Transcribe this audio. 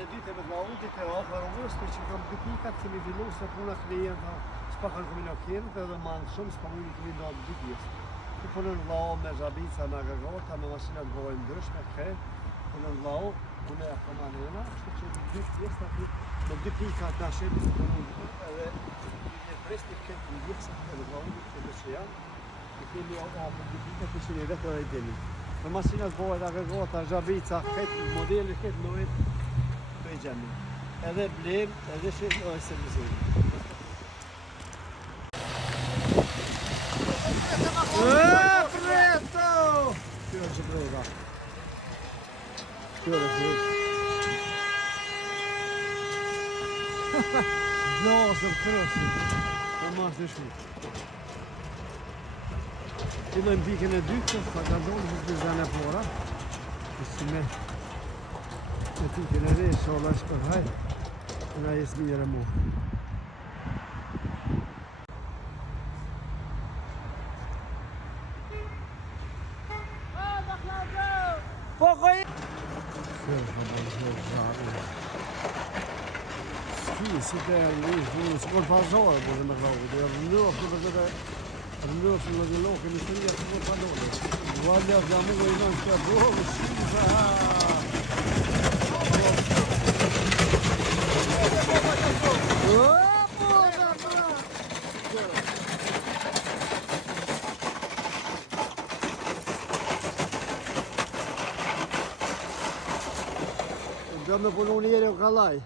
e dytë e me Klaudit e afër Augustit që kam 2 pikat kemi fillu se puna klienta s'pa kanë komunikerit edhe manë shumë s'pa mund kemi ndonë 2 pjesë. Të punën vlau me zhabica me agregata, me masinat gojë ndryshme, punën vlau, punë e komanena, kështu që 2 pjesë aty me 2 pikat na shepi se punën edhe një presti këtë një pjesë e Klaudit që që janë, e kemi afër 2 pikat që një vetë edhe i deni. Me masinat gojë, agregata, zhabica, këtë modeli, këtë lojt, të i gjemi. Edhe blem, edhe shetë edhe servizim. Preto! Kjo është breda. Kjo është breda. Glasër kërësë. Në marë të shumë. Fillojmë pikën e dytë, ka gazonë që të zane pora. Kësë me pikën e re, shola është për hajë. Nga jesë mire mu. Pokoj! Kërë ka bërë zharë. Ski, si të e në ishë, si për pazorë, bërë me Klaudit. E rëndërë, këtë rëndërë në lokë, në shërija të për padole. Guardia flamingo i non c'è buono, Dobbiamo con un ieri o calai.